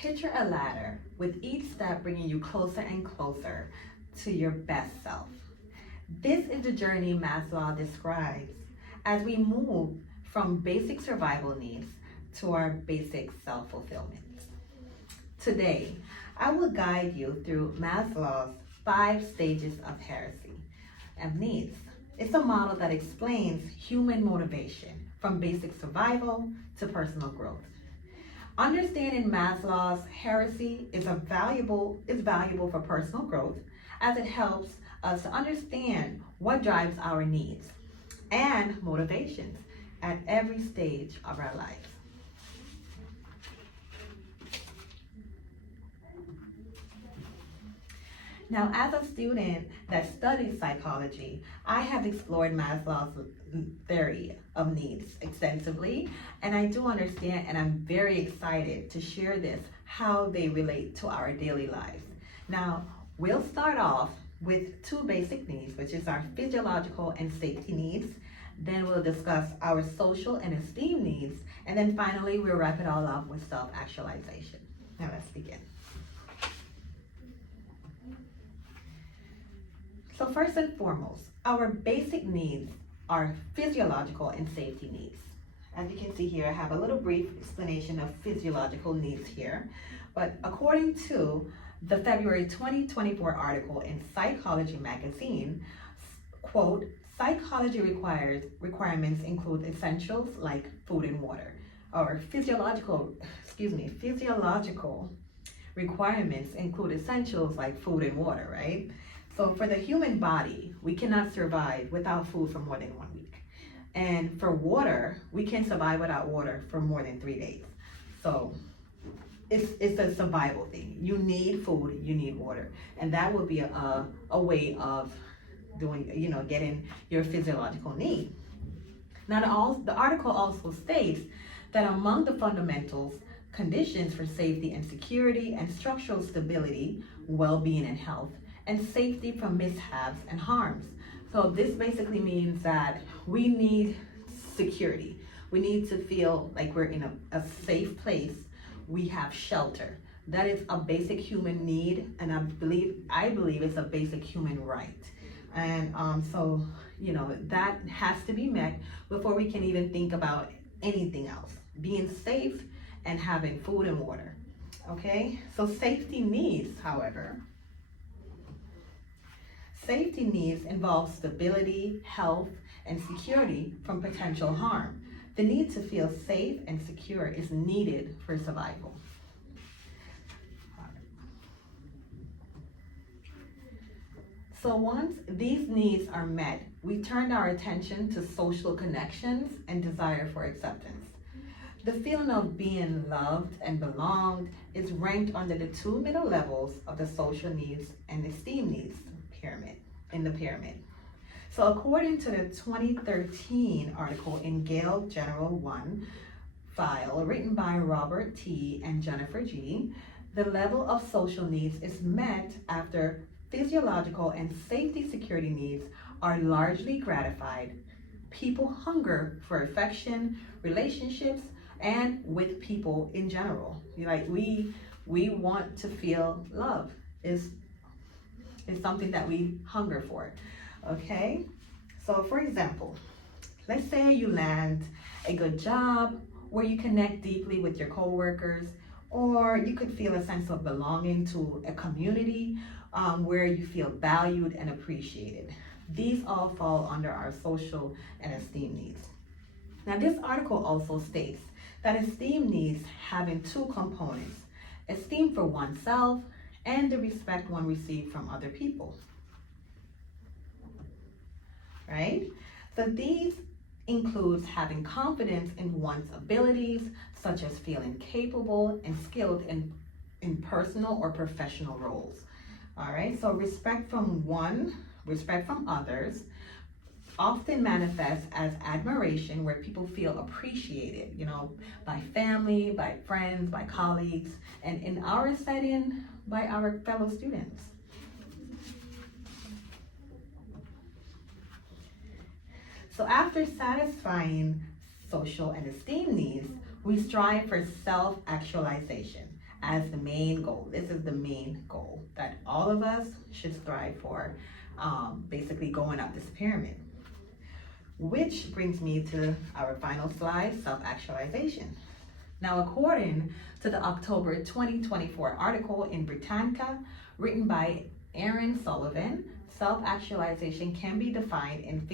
Picture a ladder with each step bringing you closer and closer to your best self. This is the journey Maslow describes as we move from basic survival needs to our basic self-fulfillment. Today, I will guide you through Maslow's 5 stages of hierarchy of needs. It's a model that explains human motivation from basic survival to personal growth. Understanding Maslow's hierarchy is valuable for personal growth as it helps us to understand what drives our needs and motivations at every stage of our lives. Now, as a student that studies psychology, I have explored Maslow's theory of needs extensively, and I do understand, and I'm very excited to share this, how they relate to our daily lives. Now, we'll start off with 2 basic needs, which is our physiological and safety needs. Then we'll discuss our social and esteem needs, and then finally we'll wrap it all up with self-actualization. Now let's begin. So first and foremost, our basic needs are physiological and safety needs. As you can see here, I have a little brief explanation of physiological needs here. But according to the February 2024 article in Psychology magazine, quote, psychology requirements include essentials like food and water, or physiological requirements include essentials like food and water, right? So for the human body, we cannot survive without food for more than 1 week. And for water, we can survive without water for more than 3 days. So it's a survival thing. You need food, you need water. And that would be a way of doing, getting your physiological need. Now the article also states that among the fundamentals, conditions for safety and security and structural stability, well-being and health, and safety from mishaps and harms. So this basically means that we need security. We need to feel like we're in a safe place. We have shelter. That is a basic human need, and I believe it's a basic human right. And so that has to be met before we can even think about anything else. Being safe and having food and water. Okay? So safety needs, however, safety needs involve stability, health, and security from potential harm. The need to feel safe and secure is needed for survival. So once these needs are met, we turn our attention to social connections and desire for acceptance. The feeling of being loved and belonged is ranked under the 2 middle levels of the social needs and esteem needs pyramid. So according to the 2013 article in Gale General 1 file written by Robert T. and Jennifer G., the level of social needs is met after physiological and safety security needs are largely gratified. People hunger for affection, relationships, and with people in general. We want to feel love is something that we hunger for. Okay? So for example, let's say you land a good job where you connect deeply with your coworkers, or you could feel a sense of belonging to a community where you feel valued and appreciated. These all fall under our social and esteem needs. Now this article also states that esteem needs having 2 components: esteem for oneself and the respect one receives from other people. Right? So these includes having confidence in one's abilities, such as feeling capable and skilled in personal or professional roles. All right, so respect from others often manifests as admiration, where people feel appreciated, by family, by friends, by colleagues, and in our setting, by our fellow students. So after satisfying social and esteem needs, we strive for self-actualization as the main goal. This is the main goal that all of us should strive for, basically going up this pyramid. Which brings me to our final slide, self-actualization. Now, according to the October 2024 article in Britannica, written by Aaron Sullivan, self-actualization can be defined in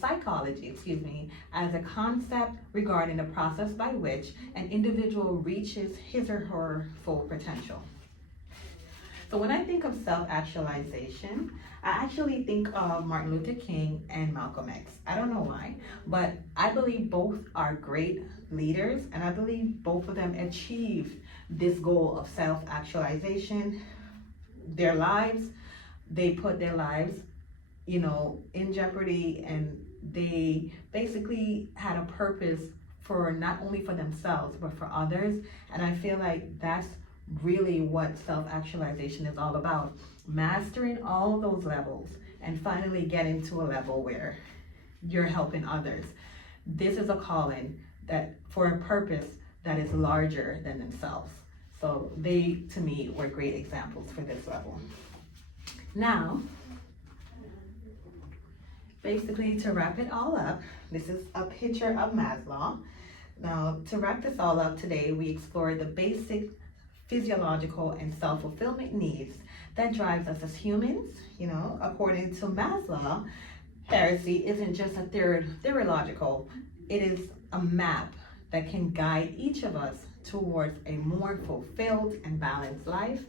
psychology, as a concept regarding the process by which an individual reaches his or her full potential. So when I think of self-actualization, I actually think of Martin Luther King and Malcolm X. I don't know why, but I believe both are great leaders, and I believe both of them achieved this goal of self-actualization. They put their lives, in jeopardy, and they basically had a purpose for not only for themselves, but for others. And I feel like that's really what self-actualization is all about. Mastering all those levels and finally getting to a level where you're helping others. This is a calling that for a purpose that is larger than themselves. So they, to me, were great examples for this level. Now, basically to wrap it all up, this is a picture of Maslow. Now, to wrap this all up today, we explored the basic physiological and self-fulfillment needs that drives us as humans. According to Maslow, heresy isn't just a theological, it is a map that can guide each of us towards a more fulfilled and balanced life.